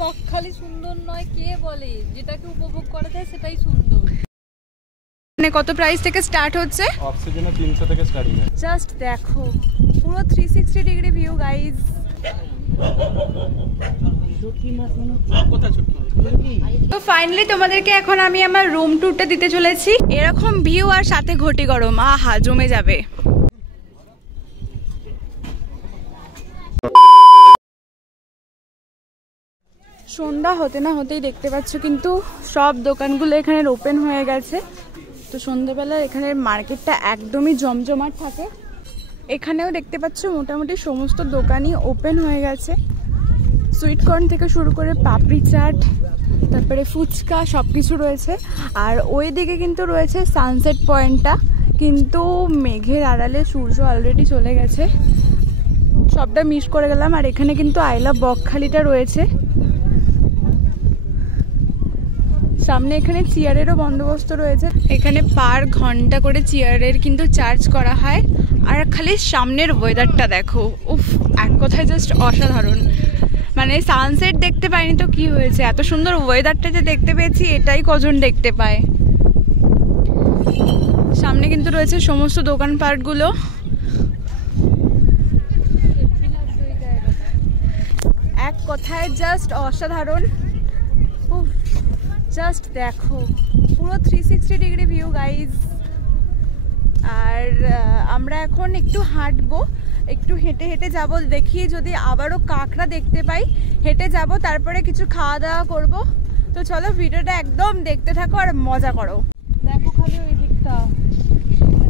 বকখালি সুন্দর নয় কে বলে, যেটাকে উপভোগ করা যায় সেটাই সুন্দর। মানে কত প্রাইস থেকে স্টার্ট হচ্ছে? অফ সিজনে 300 থেকে স্টার্টিং আছে। জাস্ট দেখো পুরো 360 ডিগ্রি ভিউ গাইস। তো ফাইনালি তোমাদেরকে এখন আমি আমার রুম ট্যুরটা দিতে চলেছি। এরকম ভিউ আর সাথে ঘটি গরম, আহা জমে যাবে। সন্ধ্যা হতে না হতেই দেখতে পাচ্ছ কিন্তু সব দোকানগুলো এখানে ওপেন হয়ে গেছে। তো সন্ধ্যাবেলা এখানের মার্কেটটা একদমই জমজমাট থাকে। এখানেও দেখতে পাচ্ছ মোটামুটি সমস্ত দোকানই ওপেন হয়ে গেছে। সুইট কর্ন থেকে শুরু করে পাপড়ি চাট, তারপরে ফুচকা সব কিছু রয়েছে। আর ওই দিকে কিন্তু রয়েছে সানসেট পয়েন্টটা, কিন্তু মেঘের আড়ালে সূর্য অলরেডি চলে গেছে, সবটা মিস করে গেলাম। আর এখানে কিন্তু আই লাভ বকখালিটা রয়েছে। সামনে এখানে চেয়ারেরও বন্দোবস্ত রয়েছে। এখানে পার ঘন্টা করে চেয়ারের কিন্তু চার্জ করা হয়। আর খালি সামনের ওয়েদারটা দেখো, উফ এক কথায় জাস্ট অসাধারণ। মানে সানসেট দেখতে পাইনি তো কি হয়েছে, এত সুন্দর ওয়েদারটা যে দেখতে পেয়েছি এটাই কজন দেখতে পায়। সামনে কিন্তু রয়েছে সমস্ত দোকানপাটগুলো। এক কথায় জাস্ট অসাধারণ। উফ জাস্ট দেখো পুরো 360 ডিগ্রি ভিউ গাইজ। আর আমরা এখন একটু হাঁটবো, একটু হেঁটে হেঁটে যাব, দেখি যদি আবারও কাঁকড়া দেখতে পাই। হেঁটে যাব, তারপরে কিছু খাওয়া দাওয়া করব। তো চলো ভিডিওটা একদম দেখতে থাকো আর মজা করো। দেখো খালি ওই দিকটা,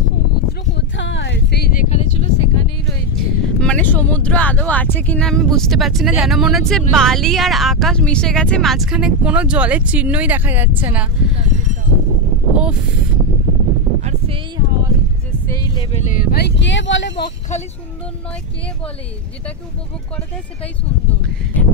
সমুদ্র কোথায়? সেই যেখানে ছিল সেখানেই রয়েছে। মানে সমুদ্র আদৌ আছে কিনা আমি বুঝতে পারছি না, যেন মনে হচ্ছে বালি আর আকাশ মিশে গেছে, মাঝখানে কোনো জলের চিহ্নই দেখা যাচ্ছে না। ওফ, আর সেই হাওয়া দিচ্ছে সেই লেভেলের। ভাই কে বলে বকখালি সুন্দর নয়, কে বলে, যেটাকে উপভোগ করা যায় সেটাই সুন্দর।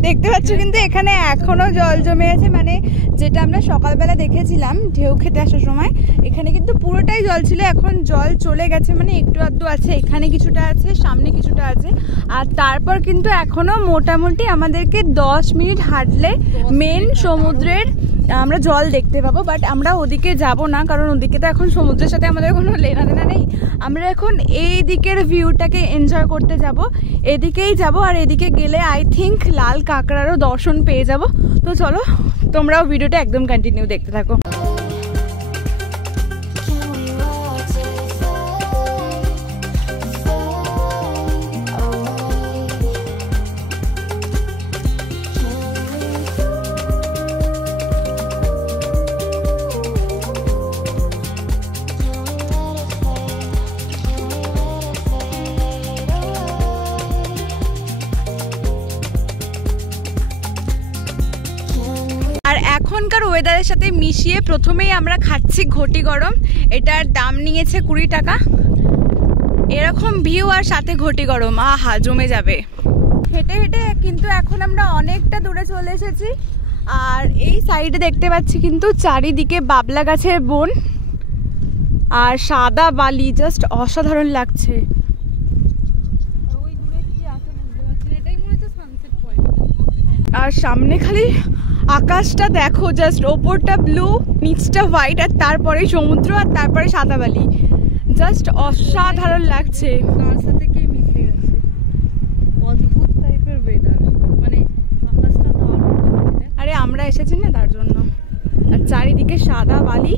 দেখতে পাচ্ছ কিন্তু এখানে এখনো জল জমে আছে। মানে যেটা আমরা সকালবেলা দেখেছিলাম ঢেউ খেতে আসার সময়, এখানে কিন্তু পুরোটাই জল ছিল, এখন জল চলে গেছে। মানে একটু আধটু আছে, এখানে কিছুটা আছে, সামনে কিছুটা আছে। আর তারপর কিন্তু এখনো মোটামুটি আমাদেরকে 10 মিনিট হাঁটলে মেন সমুদ্রের আমরা জল দেখতে পাবো। বাট আমরা ওদিকে যাব না, কারণ ওদিকে তো এখন সমুদ্রের সাথে আমাদের কোনো লেনাদেনা নেই। আমরা এখন এই দিকের ভিউটাকে এনজয় করতে যাব, এদিকেই যাব। আর এদিকে গেলে আই থিঙ্ক লাল কাঁকড়ারও দর্শন পেয়ে যাব। তো চলো তোমরাও ভিডিওটা একদম কন্টিনিউ দেখতে থাকো। এখনকার ওয়েদারের সাথে মিশিয়ে প্রথমেই আমরা খাচ্ছি ঘটি গরম। এটার দাম নিয়েছে 20 টাকা। এরকম ভিউ আর সাথে ঘটি গরম, আহা জমে যাবে। হেঁটে হেঁটে কিন্তু এখন আমরা অনেকটা দূরে চলে এসেছি। আর এই সাইডে দেখতে পাচ্ছি কিন্তু চারিদিকে বাবলা গাছের বন আর সাদা বালি, জাস্ট অসাধারণ লাগছে। ওই দূরে কি আছে বুঝতে পারছি না, এটাই মনে হচ্ছে সানসেট পয়েন্ট। আর সামনে খালি আকাশটা দেখো, জাস্ট ওপরটা ব্লু, নিচটা হোয়াইট, আর তারপরে সমুদ্র, আর তারপরে সাদা বালি। জাস্ট অসাধারণ লাগছে। তার সাথে কি মিশে গেছে, অদ্ভুত টাইপের ওয়েদার। মানে আকাশটা দারুণ। আরে আমরা এসেছি না তার জন্য। আর চারিদিকে সাদা বালি।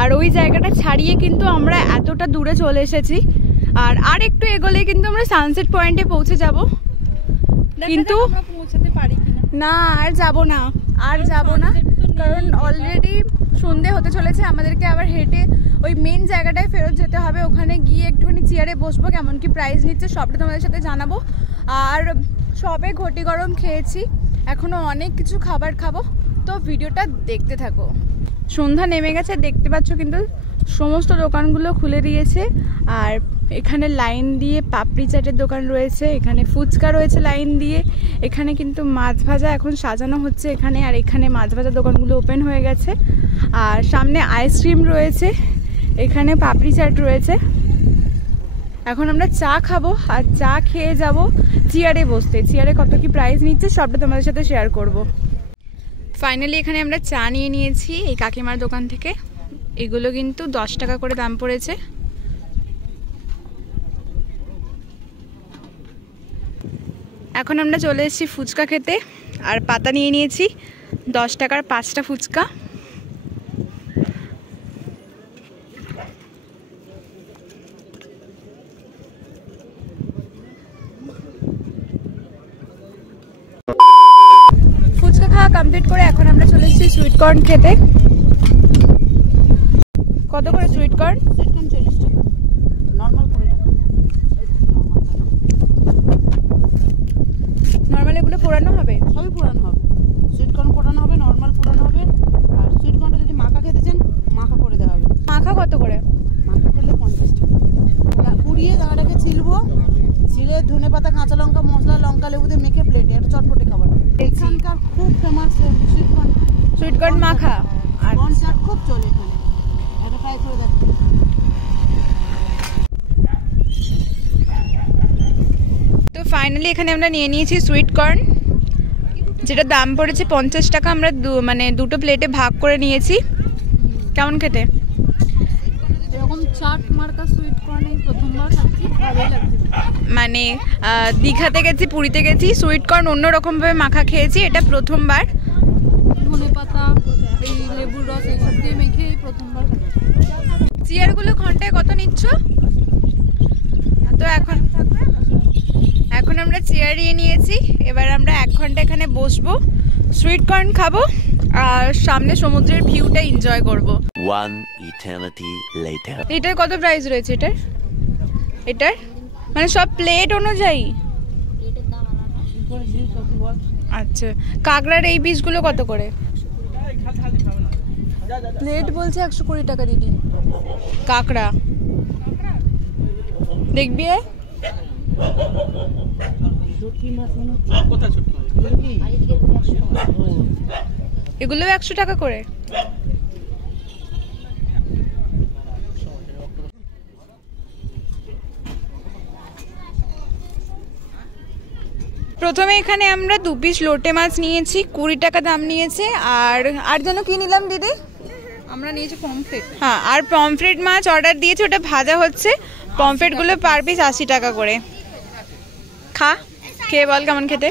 আর ওই জায়গাটা ছাড়িয়ে কিন্তু আমরা এতটা দূরে চলে এসেছি। আর একটু এগোলে কিন্তু আমরা সানসেট পয়েন্টে পৌঁছে যাব। কিন্তু আমরা পৌঁছাতে পারি কিনা। না, আর যাব না, আর যাব না, কারণ অলরেডি সন্ধে হতে চলেছে। আমাদেরকে আবার হেঁটে ওই মেন জায়গাটায় ফেরত যেতে হবে। ওখানে গিয়ে একটুখানি চেয়ারে বসবো, কেমন কি প্রাইস নিচ্ছে সবটা তোমাদের সাথে জানাবো। আর সবে ঘটি গরম খেয়েছি, এখনো অনেক কিছু খাবার খাবো। তো ভিডিওটা দেখতে থাকো। সন্ধ্যা নেমে গেছে, দেখতে পাচ্ছ কিন্তু সমস্ত দোকানগুলো খুলে দিয়েছে। আর এখানে লাইন দিয়ে পাপড়ি চাটের দোকান রয়েছে, এখানে ফুচকা রয়েছে লাইন দিয়ে, এখানে কিন্তু মাছ ভাজা এখন সাজানো হচ্ছে এখানে। আর এখানে মাছ ভাজা দোকানগুলো ওপেন হয়ে গেছে। আর সামনে আইসক্রিম রয়েছে, এখানে পাপড়ি চাট রয়েছে। এখন আমরা চা খাবো, আর চা খেয়ে যাব চেয়ারে বসতে। চেয়ারে কত কি প্রাইস নিচ্ছে সবটা তোমাদের সাথে শেয়ার করব। ফাইনালি এখানে আমরা চা নিয়ে নিয়েছি এই কাকিমার দোকান থেকে। এগুলো কিন্তু 10 টাকা করে দাম পড়েছে। এখন আমরা চলে এসেছি ফুচকা খেতে, আর পাতা নিয়ে নিয়েছি 10 টাকার 5টা ফুচকা। ফুচকা খাওয়া কমপ্লিট করে এখন আমরা চলে এসেছি সুইট কর্ন খেতে। কত করে সুইট কর্ন? 40 টাকা, নর্মাল 20 টাকা। নর্মাল এগুলো পোড়ানো হবে? সবই পুরানো হবে, সুইট কর্ন পোড়ানো হবে, নর্মাল পুরানো হবে। আর সুইট কর্নটা যদি মাখা খেতে চান মাখা করে দেওয়া হবে। মাখা কত করে? মাখা খেলে 50 টাকা। পুড়িয়ে দাঁড়াটাকে ছিলবো, ছিলে ধনে পাতা, কাঁচা লঙ্কা, মশলা, লঙ্কা, লেবু দিয়ে মেখে প্লেটে একটা চটপটে খাবার। এখানকার খুব famous sweet corn. Sweet corn মাখা আর কর্ন চাট খুব চলে এখানে, এটা ট্রাই করে দেখো। তো ফাইনালি এখানে আমরা নিয়ে নিয়েছি সুইট কর্ন, যেটা দাম পড়েছে 50 টাকা। আমরা মানে দুটো প্লেটে ভাগ করে নিয়েছি। কেমন খেতে? এরকম চাট মার্কা সুইট কর্ন এই প্রথমবার খাচ্ছি, ভালোই লাগছে। মানে দীঘাতে গেছি, পুরীতে গেছি, সুইট কর্ন অন্যরকমভাবে মাখা খেয়েছি, এটা প্রথমবার। ধনে পাতা, এই লেবুর রস এইসব দিয়ে মেখে এই প্রথমবার খাচ্ছি। চেয়ারগুলো ঘন্টায় কত নিচ্ছ? তো এখন আমরা চেয়ার নিয়েছি। এবার আমরা 1 ঘন্টা এখানে বসবো, সুইট কর্ন খাবো আর সামনে সমুদ্রের ভিউটা এনজয় করব। One eternity later. এটার কত প্রাইস রয়েছে? এটার মানে সব প্লেট অনুযায়ী? আচ্ছা, কাঁকড়ার এই পিসগুলো কত করে? প্লেট বলছে 120 টাকা দিদি। কাঁকড়া দেখবি? এগুলো 100 টাকা করে। প্রথমে এখানে আমরা 2 পিস লোটে মাছ নিয়েছি, 20 টাকা দাম নিয়েছে। আর যেন কি নিলাম দিদি? আমরা নিয়েছি পমফ্রেট। হ্যাঁ, আর পমফ্রেট মাছ অর্ডার দিয়েছি, ওটা ভাজা হচ্ছে। পমফ্রেটগুলো পার পিস 80 টাকা করে। খেয়ে বল কেমন খেতে।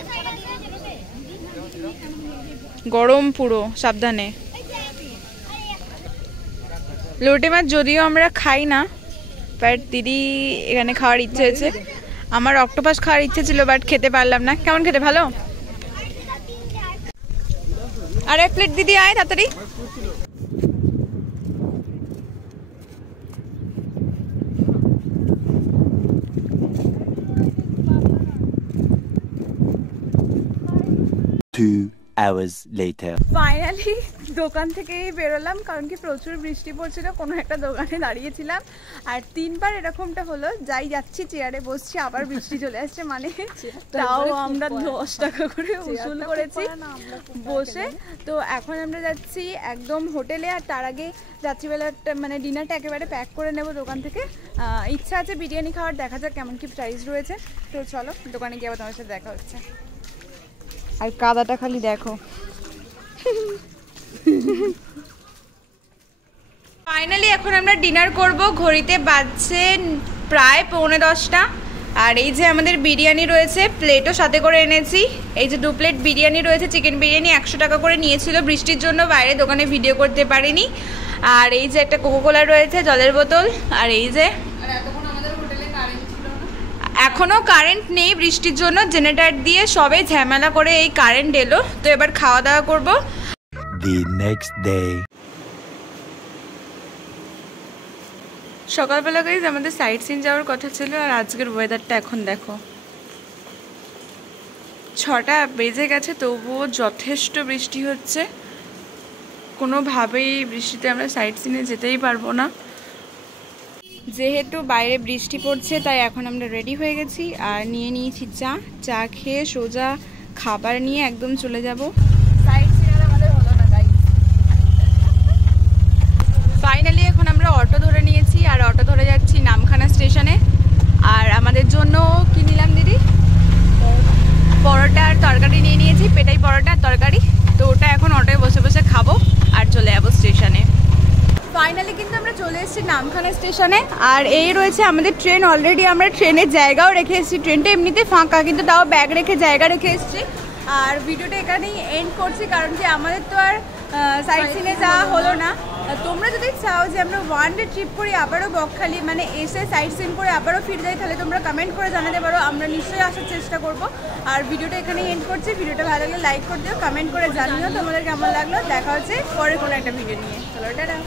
গরম পুরো, সাবধানে। লোটে মাছ যদিও আমরা খাই না, বাট দিদি এখানে খাওয়ার ইচ্ছে হয়েছে। আমার অক্টোপাস খাওয়ার ইচ্ছে ছিল, বাট খেতে পারলাম না। কেমন খেতে? ভালো। আর 1 প্লেট দিদি, আয় তাড়াতাড়ি। Two hours later. ফাইনালি দোকান থেকেই বেরোলাম, কারণ কি প্রচুর বৃষ্টি পড়ছিল। কোনো একটা দোকানে দাঁড়িয়েছিলাম, আর 3বার এরকমটা হলো। যাচ্ছি চেয়ারে বসছি, আবার বৃষ্টি চলে আসছে। মানে তাও আমরা 10 টাকা করে উসুল করেছি বসে। তো এখন আমরা যাচ্ছি একদম হোটেলে, আর তার আগে রাত্রিবেলাটা মানে ডিনারটা একেবারে প্যাক করে নেব দোকান থেকে। ইচ্ছা আছে বিরিয়ানি খাওয়ার, দেখা যাক কেমন কি প্রাইস রয়েছে। তো চলো দোকানে গিয়ে আবার তোমার সাথে দেখা হচ্ছে। আর কাদাটা খালি দেখো। ফাইনালি এখন আমরা ডিনার করব। ঘড়িতে বাজছে প্রায় 9:45। আর এই যে আমাদের বিরিয়ানি রয়েছে, প্লেটও সাথে করে এনেছি। এই যে 2 প্লেট বিরিয়ানি রয়েছে, চিকেন বিরিয়ানি 100 টাকা করে নিয়েছিল। বৃষ্টির জন্য বাইরে দোকানে ভিডিও করতে পারিনি। আর এই যে একটা কোকোকোলা রয়েছে, জলের বোতল। আর এই যে এখনো কারেন্ট নেই বৃষ্টির জন্য, জেনারেটর দিয়ে সবে ঝামেলা করে এই কারেন্ট এলো। তো এবার খাওয়া দাওয়া করব। The next day. সকালবেলা গাইজ আমাদের সাইট সিন যাওয়ার কথা ছিল, আর আজকের ওয়েদারটা এখন দেখো। 6টা বেজে গেছে, তবুও যথেষ্ট বৃষ্টি হচ্ছে। কোনোভাবেই বৃষ্টিতে আমরা সাইট সিনে যেতেই পারবো না। যেহেতু বাইরে বৃষ্টি পড়ছে, তাই এখন আমরা রেডি হয়ে গেছি আর নিয়ে নিয়েছি চা খেয়ে সোজা খাবার নিয়ে একদম চলে যাব। ফাইনালি এখন আমরা অটো ধরে নিয়েছি, আর অটো ধরে যাচ্ছি নামখানা স্টেশনে। আর আমাদের জন্য কি নিলাম দিদি? পরোটা আর তরকারি নিয়ে নিয়েছি, পেটাই পরোটা আর তরকারি। তো ওটা এখন অটোয় স্টেশনে। আর এই রয়েছে আমাদের ট্রেন, অলরেডি আমরা ট্রেনের জায়গাও রেখে এসেছি। ট্রেনটা এমনিতে ফাঁকা, কিন্তু তাও ব্যাগ রেখে জায়গা রেখে এসেছি। আর ভিডিওটা এখানেই এন্ড করছি, কারণ কি আমাদের তো আর সাইট সিনে যাওয়া হলো না। তোমরা যদি চাও যে আমরা ওয়ান ডে ট্রিপ করি আবারও বকখালি, মানে এসে সাইট সিন করে আবারও ফিরে যাই, তাহলে তোমরা কমেন্ট করে জানাতে পারো, আমরা নিশ্চয়ই আসার চেষ্টা করব। আর ভিডিওটা এখানেই এন্ড করছি। ভিডিওটা ভালো লাগলে লাইক করে দিও, কমেন্ট করে জানিও তোমাদের কেমন লাগলো। দেখা হচ্ছে পরে কোনো একটা ভিডিও নিয়ে। চলো টাটা।